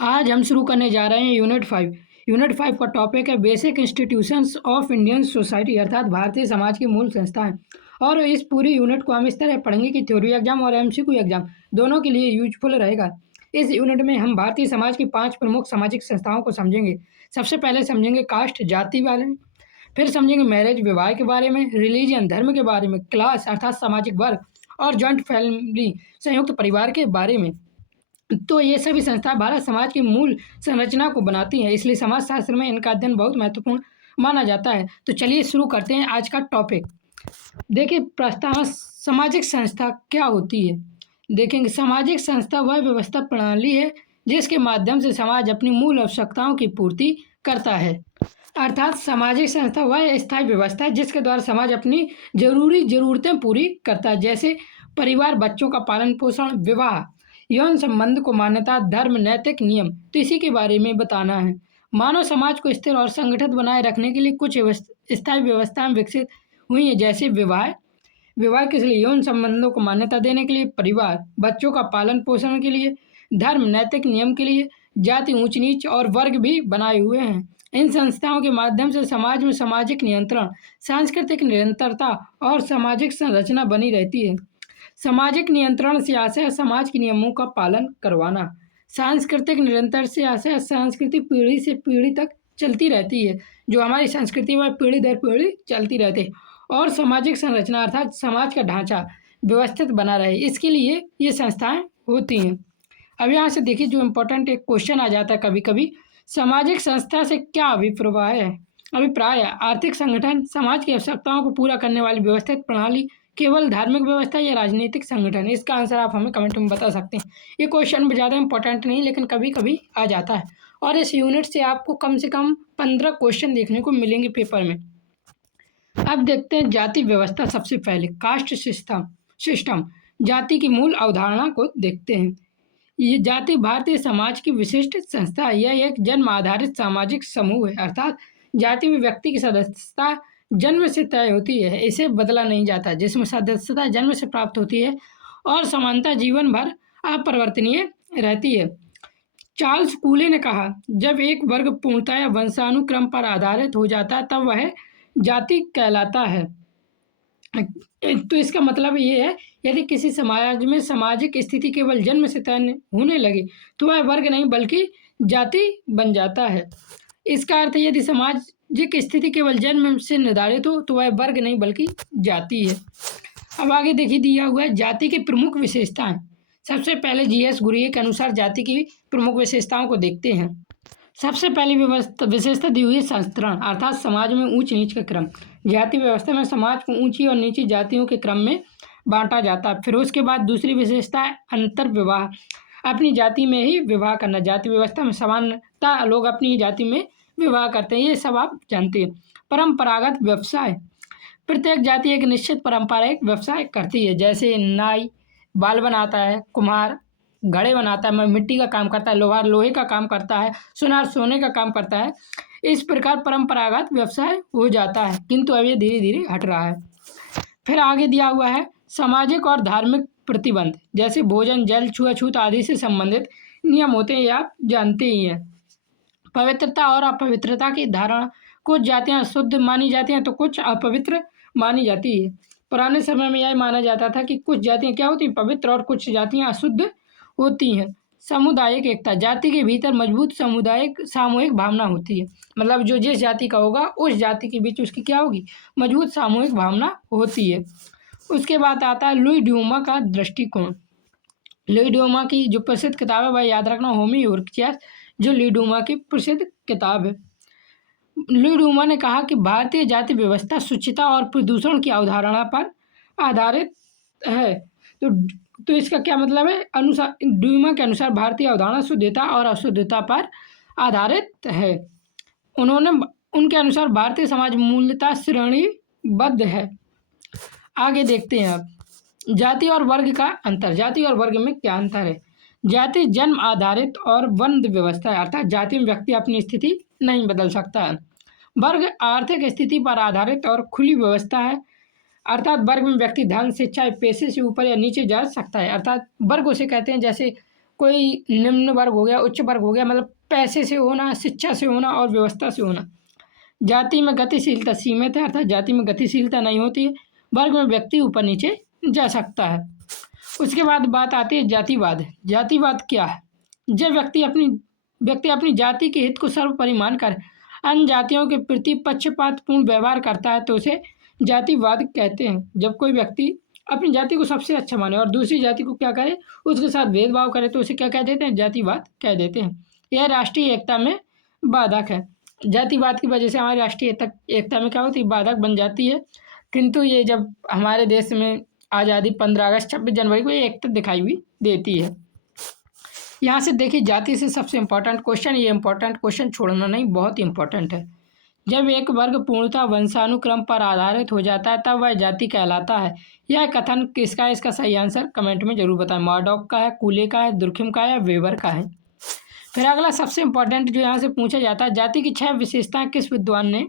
आज हम शुरू करने जा रहे हैं यूनिट 5। यूनिट 5 का टॉपिक है basic institutions of Indian society, अर्थात भारतीय समाज की मूल संस्थाएं। और इस पूरी यूनिट को हम इस तरह पढ़ेंगे कि थ्योरी एग्जाम और एमसीक्यू एग्जाम दोनों के लिए यूजफुल रहेगा। इस यूनिट में हम भारतीय समाज की 5 प्रमुख सामाजिक संस्थाओं को समझेंगे। सबसे पहले समझेंगे कास्ट जाति बारे में, फिर समझेंगे मैरिज विवाह के बारे में, रिलीजन धर्म के बारे में, क्लास अर्थात सामाजिक वर्ग, और जॉइंट फैमिली संयुक्त परिवार के बारे में। तो ये सभी संस्था भारत समाज की मूल संरचना को बनाती हैं, इसलिए समाजशास्त्र में इनका अध्ययन बहुत महत्वपूर्ण माना जाता है। तो चलिए शुरू करते हैं आज का टॉपिक। देखिए, प्रस्ताव सामाजिक संस्था क्या होती है। देखेंगे, सामाजिक संस्था वह व्यवस्था प्रणाली है जिसके माध्यम से समाज अपनी मूल आवश्यकताओं की पूर्ति करता है। अर्थात सामाजिक संस्था वह स्थायी व्यवस्था है जिसके द्वारा समाज अपनी जरूरी ज़रूरतें पूरी करता है, जैसे परिवार, बच्चों का पालन पोषण, विवाह, यौन संबंध को मान्यता, धर्म, नैतिक नियम। तो इसी के बारे में बताना है। मानव समाज को स्थिर और संगठित बनाए रखने के लिए कुछ स्थायी व्यवस्थाएं विकसित हुई हैं, जैसे विवाह के लिए, यौन संबंधों को मान्यता देने के लिए परिवार, बच्चों का पालन पोषण के लिए धर्म, नैतिक नियम के लिए जाति, ऊंच नीच और वर्ग भी बनाए हुए हैं। इन संस्थाओं के माध्यम से समाज में सामाजिक नियंत्रण, सांस्कृतिक निरंतरता और सामाजिक संरचना बनी रहती है। सामाजिक नियंत्रण से आशय समाज के नियमों का पालन करवाना। सांस्कृतिक निरंतर से आशय संस्कृति पीढ़ी से पीढ़ी तक चलती रहती है, जो हमारी संस्कृति में पीढ़ी दर पीढ़ी चलती रहती है। और सामाजिक संरचना अर्थात समाज का ढांचा व्यवस्थित बना रहे, इसके लिए ये संस्थाएं होती हैं। अब यहाँ से देखिए, जो इम्पोर्टेंट एक क्वेश्चन आ जाता है कभी कभी, सामाजिक संस्था से क्या अभिप्राय है। आर्थिक संगठन, समाज की आवश्यकताओं को पूरा करने वाली व्यवस्थित प्रणाली, केवल धार्मिक व्यवस्था या राजनीतिक संगठन। इसका आंसर आप हमें कमेंट में बता सकते हैं। ये क्वेश्चन ज़्यादा इंपॉर्टेंट नहीं, लेकिन कभी कभी आ जाता है। और इस यूनिट से आपको कम से कम 15 क्वेश्चन देखने को मिलेंगे पेपर में। अब देखते हैं जाति व्यवस्था। सबसे पहले कास्ट सिस्टम जाति की मूल अवधारणा को देखते हैं। ये जाति भारतीय समाज की विशिष्ट संस्था है। यह एक जन्म आधारित सामाजिक समूह है, अर्थात जाति में व्यक्ति की सदस्यता जन्म से तय होती है, इसे बदला नहीं जाता, जिसमें सदस्यता जन्म से प्राप्त होती है और समानता जीवन भर अपरिवर्तनीय रहती है। चार्ल्स कूले ने कहा, जब एक वर्ग पूर्णतः वंशानुक्रम पर आधारित हो जाता है तब वह जाति कहलाता है। तो इसका मतलब ये है, यदि किसी समाज में सामाजिक स्थिति केवल जन्म से तय होने लगी तो वह वर्ग नहीं बल्कि जाति बन जाता है। इसका अर्थ, यदि सामाजिक स्थिति केवल जन्म से निर्धारित हो तो वह वर्ग नहीं बल्कि जाति है। अब आगे देखिए, दिया हुआ है जाति की प्रमुख विशेषताएं। सबसे पहले जीएस गुरिये के अनुसार जाति की प्रमुख विशेषताओं को देखते हैं। सबसे पहली विशेषता दी हुई है संस्तरण, अर्थात समाज में ऊंच नीच का क्रम। जाति व्यवस्था में समाज को ऊंची और नीची जातियों के क्रम में बांटा जाता है। फिर उसके बाद दूसरी विशेषता है अंतर विवाह, अपनी जाति में ही विवाह करना। जाति व्यवस्था में समानता, लोग अपनी जाति में विवाह करते हैं, ये सब आप जानते हैं। परंपरागत व्यवसाय, प्रत्येक जाति एक निश्चित पारंपरिक व्यवसाय करती है, जैसे नाई बाल बनाता है, कुम्हार घड़े बनाता है, मिट्टी का काम करता है, लोहार लोहे का काम करता है, सुनार सोने का काम करता है। इस प्रकार परंपरागत व्यवसाय हो जाता है, किंतु अब ये धीरे धीरे हट रहा है। फिर आगे दिया हुआ है सामाजिक और धार्मिक प्रतिबंध, जैसे भोजन, जल, छुआछूत आदि से संबंधित नियम होते हैं, ये आप जानते ही हैं। पवित्रता और अपवित्रता की धारणा, कुछ जातियाँ शुद्ध मानी जाती हैं तो कुछ अपवित्र मानी जाती है। पुराने समय में यह माना जाता था कि कुछ जातियाँ क्या होती हैं, पवित्र, और कुछ जातियाँ अशुद्ध होती हैं। सामुदायिक एकता, जाति के भीतर मजबूत सामूहिक भावना होती है, मतलब जो जिस जाति का होगा उस जाति के बीच उसकी क्या होगी, मजबूत सामूहिक भावना होती है। उसके बाद आता है लुई ड्यूमा का दृष्टिकोण। लुई ड्यूमा की जो प्रसिद्ध किताब है वह याद रखना, होमी यूरकियास, जो लुई ड्यूमा की प्रसिद्ध किताब है। लुई ड्यूमा ने कहा कि भारतीय जाति व्यवस्था शुचिता और प्रदूषण की अवधारणा पर आधारित है। तो इसका क्या मतलब है, ड्यूमा के अनुसार भारतीय अवधारणा शुद्धता और अशुद्धता पर आधारित है। उनके अनुसार भारतीय समाज मूलतः श्रेणीबद्ध है। आगे देखते हैं अब जाति और वर्ग का अंतर। जाति और वर्ग में क्या अंतर है। जाति जन्म आधारित और बंद व्यवस्था है, अर्थात जाति में व्यक्ति अपनी स्थिति नहीं बदल सकता है। वर्ग आर्थिक स्थिति पर आधारित और खुली व्यवस्था है, अर्थात वर्ग में व्यक्ति धन, शिक्षा, पेशे से ऊपर या नीचे जा सकता है। अर्थात वर्ग उसे कहते हैं जैसे कोई निम्न वर्ग हो गया, उच्च वर्ग हो गया, मतलब पैसे से होना, शिक्षा से होना और व्यवस्था से होना। जाति में गतिशीलता सीमित है, अर्थात जाति में गतिशीलता नहीं होती है। वर्ग में व्यक्ति ऊपर नीचे जा सकता है। उसके बाद बात आती है जातिवाद। जातिवाद क्या है? जब व्यक्ति अपनी जाति के हित को सर्वोपरि मानकर अन्य जातियों के प्रति पक्षपातपूर्ण व्यवहार करता है तो उसे जातिवाद कहते हैं। जब कोई व्यक्ति अपनी जाति को सबसे अच्छा माने और दूसरी जाति को क्या करे, उसके साथ भेदभाव करे, तो उसे क्या कह देते हैं? जातिवाद कह देते हैं। यह राष्ट्रीय एकता में बाधक है। जातिवाद की वजह से हमारी राष्ट्रीय एकता में क्या होती है? बाधक बन जाती है। किंतु ये जब हमारे देश में आज़ादी 15 अगस्त 26 जनवरी को ये एकता दिखाई हुई देती है। यहाँ से देखिए, जाति से सबसे इम्पोर्टेंट क्वेश्चन, ये इम्पोर्टेंट क्वेश्चन छोड़ना नहीं, बहुत ही इम्पोर्टेंट है। जब एक वर्ग पूर्णतः वंशानुक्रम पर आधारित हो जाता है तब वह जाति कहलाता है। यह कथन किसका है? इसका सही आंसर कमेंट में जरूर बताएं। मर्डॉक का है, कूले का है, दुर्खिम का है या वेबर का है? फिर अगला सबसे इम्पोर्टेंट जो यहाँ से पूछा जाता है, जाति की 6 विशेषताएं किस विद्वान ने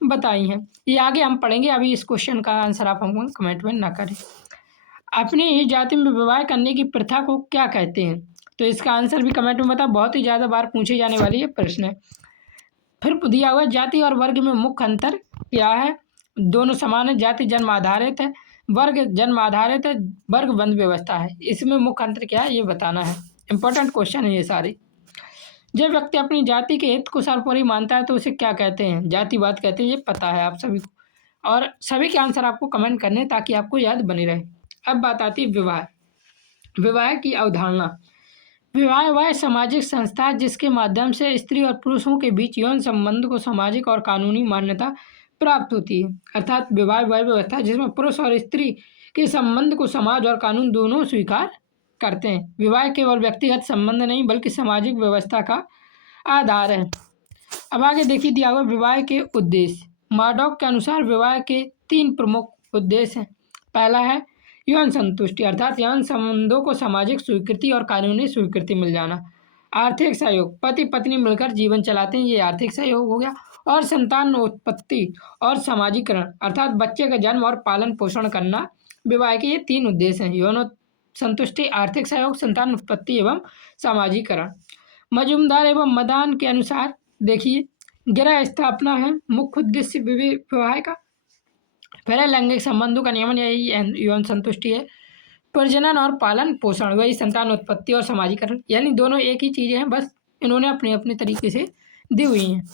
बताई हैं? ये आगे हम पढ़ेंगे, अभी इस क्वेश्चन का आंसर आप हमको कमेंट में ना करें। अपनी ही जाति में विवाह करने की प्रथा को क्या कहते हैं? तो इसका आंसर भी कमेंट में बताओ, बहुत ही ज़्यादा बार पूछे जाने वाली ये प्रश्न है। फिर दिया हुआ जाति और वर्ग में मुख्य अंतर क्या है? दोनों समान है। जाति जन्म आधारित है, वर्ग जन्म आधारित है, वर्ग बंद व्यवस्था है। इसमें मुख्य अंतर क्या है ये बताना है। इंपॉर्टेंट क्वेश्चन है ये सारे। जब व्यक्ति अपनी जाति के हित को सर्वोपरि मानता है तो उसे क्या कहते हैं? जातिवाद कहते हैं। ये पता है आप सभी को, और सभी के आंसर आपको कमेंट करने हैं ताकि आपको याद बनी रहे। अब बात आती है विवाह। विवाह की अवधारणा। विवाह वह सामाजिक संस्था है जिसके माध्यम से स्त्री और पुरुषों के बीच यौन संबंध को सामाजिक और कानूनी मान्यता प्राप्त होती है। अर्थात विवाह वह व्यवस्था है जिसमें पुरुष और स्त्री के संबंध को समाज और कानून दोनों स्वीकार करते हैं। विवाह केवल व्यक्तिगत संबंध नहीं बल्कि सामाजिक व्यवस्था का आधार है। अब आगे देखिए दिया हुआ विवाह के उद्देश्य। मर्डॉक के अनुसार विवाह के 3 प्रमुख उद्देश्य हैं। पहला है यौन संतुष्टि, अर्थात यौन संबंधों को सामाजिक स्वीकृति और कानूनी स्वीकृति मिल जाना। आर्थिक सहयोग, पति पत्नी मिलकर जीवन चलाते हैं, ये आर्थिक सहयोग हो गया। और संतान उत्पत्ति और समाजीकरण, अर्थात बच्चे का जन्म और पालन पोषण करना। विवाह के ये 3 उद्देश्य हैं: यौन संतुष्टि, आर्थिक सहयोग, संतान उत्पत्ति एवं सामाजीकरण। मजूमदार एवं मदान के अनुसार देखिए, गृह स्थापना है मुख्य उद्देश्य विवाह का। फिर लैंगिक संबंधों का नियमन, यही यौन संतुष्टि है। प्रजनन और पालन पोषण, वही संतान उत्पत्ति और समाजीकरण। यानी दोनों एक ही चीज़ें हैं, बस इन्होंने अपने अपने तरीके से दी हुई हैं।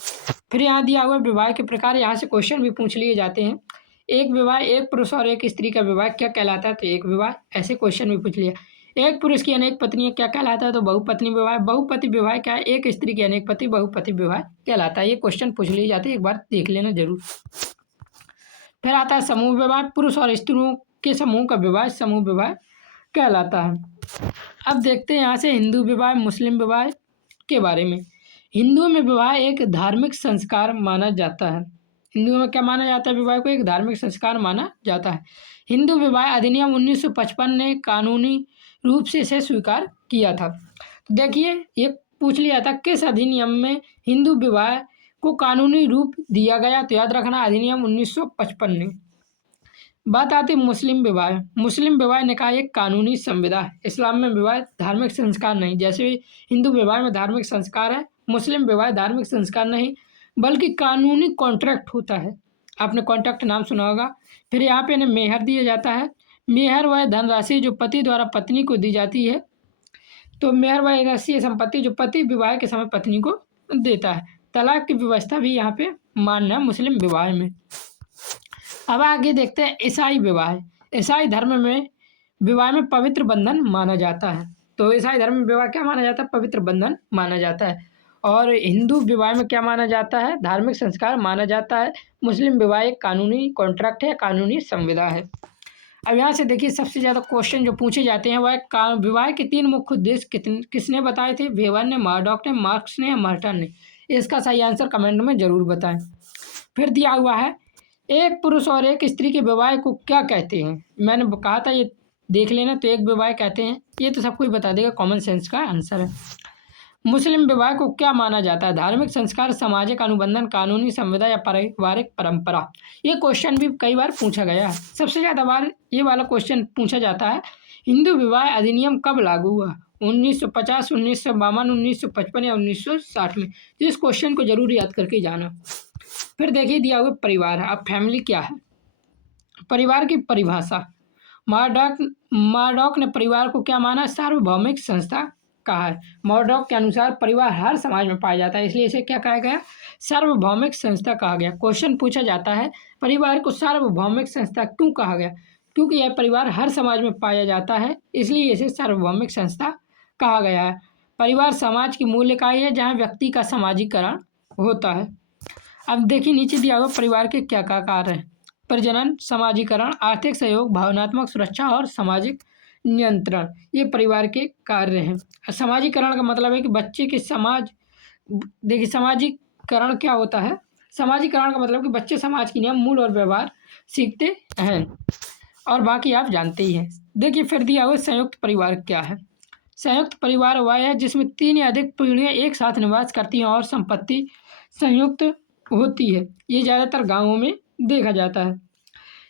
फिर यहाँ दिया हुआ विवाह के प्रकार, यहाँ से क्वेश्चन भी पूछ लिए जाते हैं। एक विवाह, एक पुरुष और एक स्त्री का विवाह क्या कहलाता है? तो एक विवाह। ऐसे क्वेश्चन भी पूछ लिया। एक पुरुष की अनेक पत्नियां क्या कहलाता है? तो बहुपत्नी विवाह। बहुपति विवाह क्या है? एक स्त्री की अनेक पति, बहुपति विवाह कहलाता है। ये क्वेश्चन पूछ लिए जाते हैं, एक बार देख लेना जरूर। फिर आता है समूह विवाह। पुरुष और स्त्रियों के समूह का विवाह समूह विवाह कहलाता है। अब देखते हैं यहाँ से हिंदू विवाह, मुस्लिम विवाह के बारे में। हिंदुओं में विवाह एक धार्मिक संस्कार माना जाता है। हिंदुओं में क्या माना जाता है? विवाह को एक धार्मिक संस्कार माना जाता है। हिंदू विवाह अधिनियम 1955 ने कानूनी रूप से इसे स्वीकार किया था। तो देखिए, ये पूछ लिया था किस अधिनियम में हिंदू विवाह को कानूनी रूप दिया गया? तो याद रखना, अधिनियम 1955 ने। बात आती है मुस्लिम विवाह। मुस्लिम विवाह निकाय एक कानूनी संविदा है। इस्लाम में विवाह धार्मिक संस्कार नहीं, जैसे हिंदू विवाह में धार्मिक संस्कार है, मुस्लिम विवाह धार्मिक संस्कार नहीं बल्कि कानूनी कॉन्ट्रैक्ट होता है। आपने कॉन्ट्रैक्ट नाम सुना होगा। फिर यहाँ पे इन्हें मेहर दिया जाता है। मेहर वह धनराशि जो पति द्वारा पत्नी को दी जाती है। तो मेहर वह राशि संपत्ति जो पति विवाह के समय पत्नी को देता है। तलाक की व्यवस्था भी यहाँ पे मान्य है मुस्लिम विवाह में। अब आगे देखते हैं ईसाई विवाह। ईसाई धर्म में विवाह में पवित्र बंधन माना जाता है। तो ईसाई धर्म में विवाह क्या माना जाता है? पवित्र बंधन माना जाता है। और हिंदू विवाह में क्या माना जाता है? धार्मिक संस्कार माना जाता है। मुस्लिम विवाह एक कानूनी कॉन्ट्रैक्ट है, कानूनी संविदा है। अब यहाँ से देखिए, सबसे ज़्यादा क्वेश्चन जो पूछे जाते हैं वह विवाह के 3 मुख्य उद्देश्य किसने बताए थे? वेबर ने, मर्डॉक ने, मार्क्स ने या मर्टन ने? इसका सही आंसर कमेंट में ज़रूर बताएं। फिर दिया हुआ है एक पुरुष और एक स्त्री के विवाह को क्या कहते हैं? मैंने कहा था ये देख लेना। तो एक विवाह कहते हैं, ये तो सबको ही बता देगा, कॉमन सेंस का आंसर है। मुस्लिम विवाह को क्या माना जाता है? धार्मिक संस्कार, सामाजिक अनुबंधन, कानूनी संविदा या पारिवारिक परंपरा? ये क्वेश्चन भी कई बार पूछा गया है। सबसे ज़्यादा बार ये वाला क्वेश्चन पूछा जाता है, हिंदू विवाह अधिनियम कब लागू हुआ? 1950, 1952, 1955 या 1960 में। तो इस क्वेश्चन को जरूर याद करके जाना। फिर देखिए दिया हुआ परिवार। अब फैमिली क्या है? परिवार की परिभाषा। मार्डॉक ने परिवार को क्या माना? सार्वभौमिक संस्था कहा है। मार्डॉक के अनुसार परिवार हर समाज में पाया जाता है, इसलिए इसे क्या कहा गया? सार्वभौमिक संस्था कहा गया। क्वेश्चन पूछा जाता है परिवार को सार्वभौमिक संस्था क्यों कहा गया? क्योंकि यह परिवार हर समाज में पाया जाता है, इसलिए इसे सार्वभौमिक संस्था कहा गया है। परिवार समाज की मूल इकाई है जहाँ व्यक्ति का सामाजिकरण होता है। अब देखिए नीचे दिया हुआ परिवार के क्या क्या कार्य हैं। प्रजनन, समाजीकरण, आर्थिक सहयोग, भावनात्मक सुरक्षा और सामाजिक नियंत्रण, ये परिवार के कार्य हैं। समाजीकरण का मतलब है कि बच्चे के देखिए समाजीकरण क्या होता है? समाजीकरण का मतलब कि बच्चे समाज के नियम, मूल और व्यवहार सीखते हैं, और बाकी आप जानते ही हैं। देखिए फिर दिया हुआ संयुक्त परिवार क्या है? संयुक्त परिवार वह है जिसमें 3 या अधिक पीढ़ियाँ एक साथ निवास करती हैं और संपत्ति संयुक्त होती है। ये ज़्यादातर गाँवों में देखा जाता है।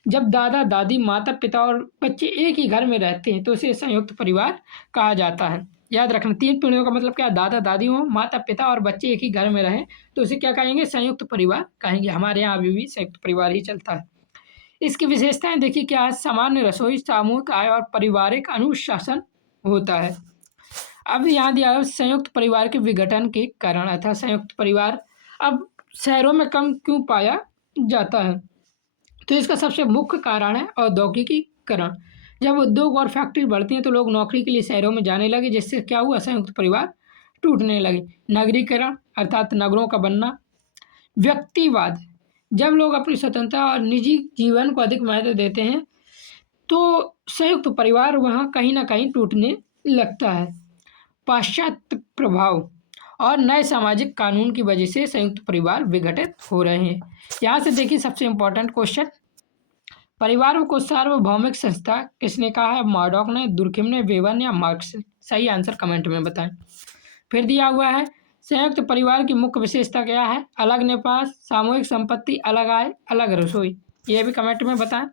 जब दादा दादी, माता पिता और बच्चे एक ही घर में रहते हैं तो इसे संयुक्त परिवार कहा जाता है। याद रखना 3 पीढ़ियों का मतलब क्या? दादा दादी हो, माता पिता और बच्चे एक ही घर में रहें तो इसे क्या कहेंगे? संयुक्त परिवार कहेंगे। हमारे यहाँ अभी भी संयुक्त परिवार ही चलता है। इसकी विशेषताएं देखिए क्या है? सामान्य रसोई, सामूहिक आय और पारिवारिक अनुशासन होता है। अब यहाँ दिया है संयुक्त परिवार के विघटन के कारण, अर्थात संयुक्त परिवार अब शहरों में कम क्यों पाया जाता है? तो इसका सबसे मुख्य कारण है औद्योगिकीकरण। जब उद्योग और फैक्ट्री बढ़ती हैं तो लोग नौकरी के लिए शहरों में जाने लगे, जिससे क्या हुआ? संयुक्त परिवार टूटने लगे। नगरीकरण अर्थात नगरों का बनना। व्यक्तिवाद, जब लोग अपनी स्वतंत्रता और निजी जीवन को अधिक महत्व देते हैं तो संयुक्त परिवार वहाँ कहीं ना कहीं टूटने लगता है। पाश्चात्य प्रभाव और नए सामाजिक कानून की वजह से संयुक्त परिवार विघटित हो रहे हैं। यहाँ से देखिए सबसे इम्पोर्टेंट क्वेश्चन, परिवारों को सार्वभौमिक संस्था किसने कहा है? मार्डॉक ने, दुर्खिम ने, वेबर ने या मार्क्स ने? सही आंसर कमेंट में बताएं। फिर दिया हुआ है संयुक्त परिवार की मुख्य विशेषता क्या है? अलग निवास, सामूहिक संपत्ति, अलग आय, अलग रसोई, ये भी कमेंट में बताएं।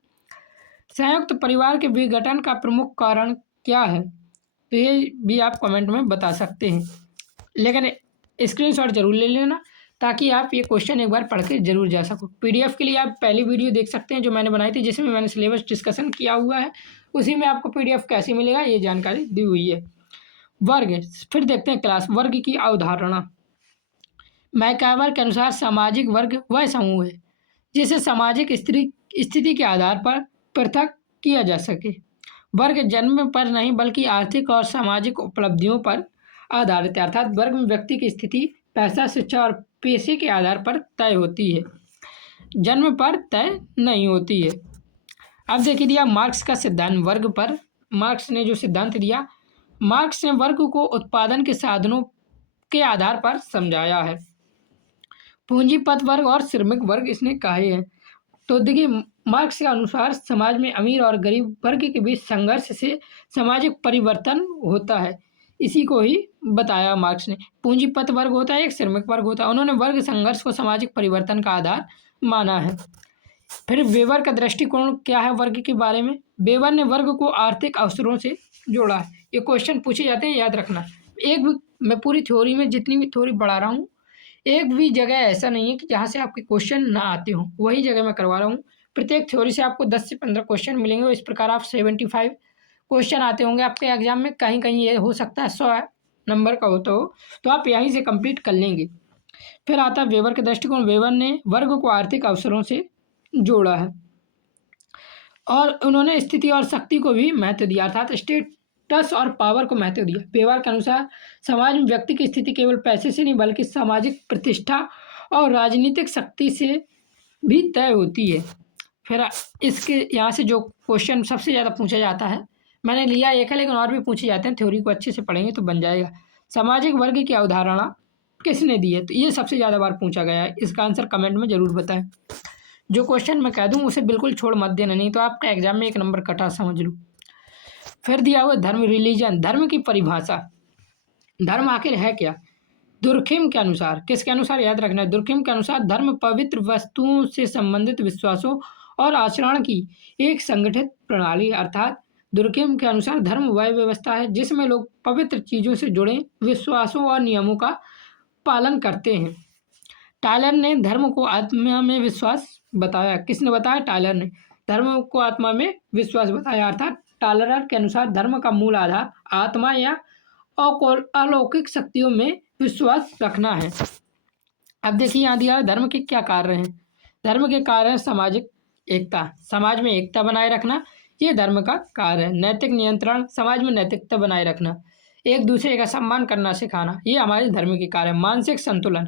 संयुक्त परिवार के विघटन का प्रमुख कारण क्या है? तो ये भी आप कमेंट में बता सकते हैं, लेकिन स्क्रीनशॉट जरूर ले लेना ताकि आप ये क्वेश्चन एक बार पढ़ के जरूर जा सको। पीडीएफ के लिए आप पहली वीडियो देख सकते हैं जो मैंने बनाई थी, जिसमें मैंने सिलेबस डिस्कशन किया हुआ है, उसी में आपको पीडीएफ कैसे मिलेगा ये जानकारी दी हुई है। वर्ग, फिर देखते हैं क्लास। वर्ग की अवधारणा। मैकावर के अनुसार सामाजिक वर्ग वह समूह है जिसे सामाजिक स्थिति के आधार पर पृथक किया जा सके। वर्ग जन्म पर नहीं बल्कि आर्थिक और सामाजिक उपलब्धियों पर आधारित है, अर्थात वर्ग में व्यक्ति की स्थिति पैसा, शिक्षा और पेशे के आधार पर तय होती है, जन्म पर तय नहीं होती है। अब देखिए दिया मार्क्स का सिद्धांत वर्ग पर। मार्क्स ने जो सिद्धांत दिया, मार्क्स ने वर्ग को उत्पादन के साधनों के आधार पर समझाया है। पूंजीपत वर्ग और श्रमिक वर्ग इसने कहे हैं। तो देखिए मार्क्स के अनुसार समाज में अमीर और गरीब वर्ग के बीच संघर्ष से सामाजिक परिवर्तन होता है, इसी को ही बताया मार्क्स ने। पूंजीपत वर्ग होता है, एक श्रमिक वर्ग होता है। उन्होंने वर्ग संघर्ष को सामाजिक परिवर्तन का आधार माना है। फिर वेबर का दृष्टिकोण क्या है वर्ग के बारे में? वेबर ने वर्ग को आर्थिक अवसरों से जोड़ा है। ये क्वेश्चन पूछे जाते हैं, याद रखना। एक भी, मैं पूरी थ्योरी में जितनी भी थ्योरी पढ़ा रहा हूँ, एक भी जगह ऐसा नहीं है कि जहाँ से आपके क्वेश्चन ना आते हों, वही जगह मैं करवा रहा हूँ। प्रत्येक थ्योरी से आपको 10 से 15 क्वेश्चन मिलेंगे। इस प्रकार आप 75 क्वेश्चन आते होंगे आपके एग्जाम में। कहीं कहीं ये हो सकता है 100 नंबर का हो तो आप यहीं से कंप्लीट कर लेंगे। फिर आता है वेबर के दृष्टिकोण। वेबर ने वर्ग को आर्थिक अवसरों से जोड़ा है और उन्होंने स्थिति और शक्ति को भी महत्व दिया, अर्थात स्टेटस और पावर को महत्व दिया। वेबर के अनुसार समाज में व्यक्ति की स्थिति केवल पैसे से नहीं बल्कि सामाजिक प्रतिष्ठा और राजनीतिक शक्ति से भी तय होती है। फिर इसके यहाँ से जो क्वेश्चन सबसे ज़्यादा पूछा जाता है, मैंने लिया एक है लेकिन और भी पूछे जाते हैं, थ्योरी को अच्छे से पढ़ेंगे तो बन जाएगा। सामाजिक वर्ग की अवधारणा किसने दी है? तो ये सबसे ज़्यादा बार पूछा गया है। इसका आंसर कमेंट में ज़रूर बताएं। जो क्वेश्चन मैं कह दूँ उसे बिल्कुल छोड़ मत देना, नहीं तो आपका एग्जाम में 1 नंबर कटा समझ लो। फिर दिया हुआ धर्म, रिलीजन, धर्म की परिभाषा। धर्म आखिर है क्या? दुर्खिम के अनुसार, किसके अनुसार याद रखना है? दुर्खिम के अनुसार धर्म पवित्र वस्तुओं से संबंधित विश्वासों और आचरण की एक संगठित प्रणाली, अर्थात दुर्कहेम के अनुसार धर्म वह व्यवस्था है जिसमें लोग पवित्र चीज़ों से जुड़े विश्वासों और नियमों का पालन करते हैं। टायलर ने धर्म को आत्मा में विश्वास बताया। किसने बताया? टायलर ने धर्म को आत्मा में विश्वास बताया। अर्थात टायलर के अनुसार धर्म का मूल आधार आत्मा या अलौकिक शक्तियों में विश्वास रखना है। अब देखिए यहाँ दिया धर्म के क्या कार्य हैं। धर्म के कार्य हैं सामाजिक एकता, समाज में एकता बनाए रखना, ये धर्म का कार्य है। नैतिक नियंत्रण, समाज में नैतिकता बनाए रखना। एक दूसरे का सम्मान करना सिखाना, ये हमारे धर्म के कार्य है। मानसिक संतुलन,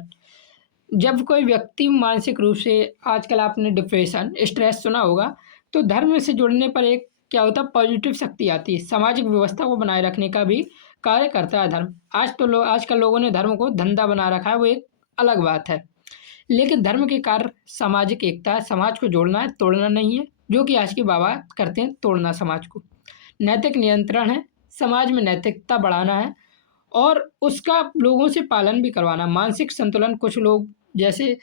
जब कोई व्यक्ति मानसिक रूप से, आजकल आपने डिप्रेशन, स्ट्रेस सुना होगा, तो धर्म से जुड़ने पर एक क्या होता है, पॉजिटिव शक्ति आती है। सामाजिक व्यवस्था को बनाए रखने का भी कार्य करता है धर्म। आजकल लोगों ने धर्म को धंधा बना रखा है, वो एक अलग बात है। लेकिन धर्म के कार्य सामाजिक एकता है, समाज को जोड़ना है, तोड़ना नहीं है, जो कि आज के बाबा करते हैं, तोड़ना समाज को। नैतिक नियंत्रण है, समाज में नैतिकता बढ़ाना है और उसका लोगों से पालन भी करवाना। मानसिक संतुलन, कुछ लोग जैसे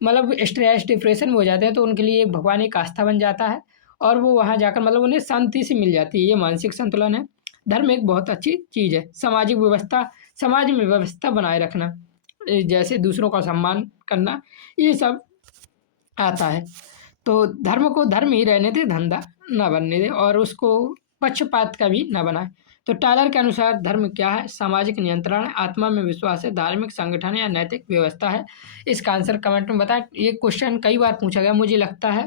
मतलब स्ट्रेस डिप्रेशन में हो जाते हैं तो उनके लिए एक भगवान एक आस्था बन जाता है और वो वहाँ जाकर मतलब उन्हें शांति से मिल जाती है, ये मानसिक संतुलन है। धर्म एक बहुत अच्छी चीज़ है। सामाजिक व्यवस्था, समाज में व्यवस्था बनाए रखना, जैसे दूसरों का सम्मान करना, ये सब आता है। तो धर्म को धर्म ही रहने दे, धंधा ना बनने दे और उसको पक्षपात का भी ना बनाए। तो टायलर के अनुसार धर्म क्या है? सामाजिक नियंत्रण है, आत्मा में विश्वास है, धार्मिक संगठन या नैतिक व्यवस्था है। इसका आंसर कमेंट में बताएं। ये क्वेश्चन कई बार पूछा गया, मुझे लगता है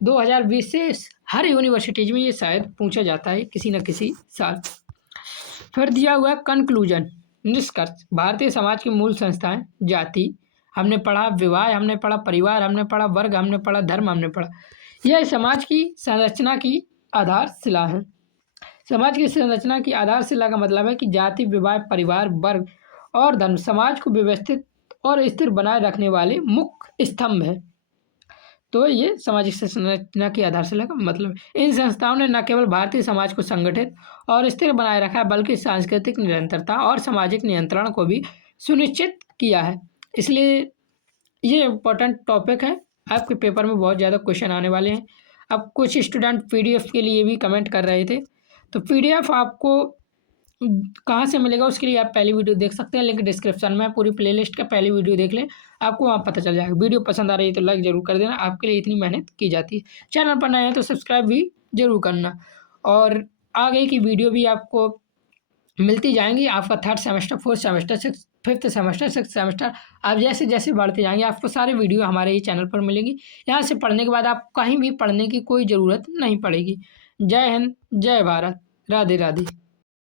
2020 से हर यूनिवर्सिटीज में ये शायद पूछा जाता है किसी न किसी साल। फिर दिया हुआ कंक्लूजन, निष्कर्ष। भारतीय समाज की मूल संस्थाएं जाति हमने पढ़ा, विवाह हमने पढ़ा, परिवार हमने पढ़ा, वर्ग हमने पढ़ा, धर्म हमने पढ़ा। यह समाज की संरचना की आधारशिला है। समाज की संरचना की आधारशिला का मतलब है कि जाति, विवाह, परिवार, वर्ग और धर्म समाज को व्यवस्थित और स्थिर बनाए रखने वाले मुख्य स्तंभ है। तो ये सामाजिक संरचना की आधारशिला का मतलब है। इन संस्थाओं ने न केवल भारतीय समाज को संगठित और स्थिर बनाए रखा है, बल्कि सांस्कृतिक निरंतरता और सामाजिक नियंत्रण को भी सुनिश्चित किया है। इसलिए ये इम्पोर्टेंट टॉपिक है, आपके पेपर में बहुत ज़्यादा क्वेश्चन आने वाले हैं। अब कुछ स्टूडेंट पीडीएफ के लिए भी कमेंट कर रहे थे, तो पीडीएफ आपको कहाँ से मिलेगा उसके लिए आप पहली वीडियो देख सकते हैं, लिंक डिस्क्रिप्शन में। पूरी प्लेलिस्ट का पहली वीडियो देख लें, आपको वहाँ पता चल जाएगा। वीडियो पसंद आ रही है तो लाइक ज़रूर कर देना, आपके लिए इतनी मेहनत की जाती है। चैनल पर नए हैं तो सब्सक्राइब भी ज़रूर करना। और आगे की वीडियो भी आपको मिलती जाएंगी। आपका 3rd semester, 4th semester, 5th semester, 6th semester, आप जैसे जैसे बढ़ते जाएंगे आपको सारे वीडियो हमारे ही चैनल पर मिलेंगी। यहाँ से पढ़ने के बाद आप कहीं भी पढ़ने की कोई ज़रूरत नहीं पड़ेगी। जय हिंद, जय भारत, राधे राधे।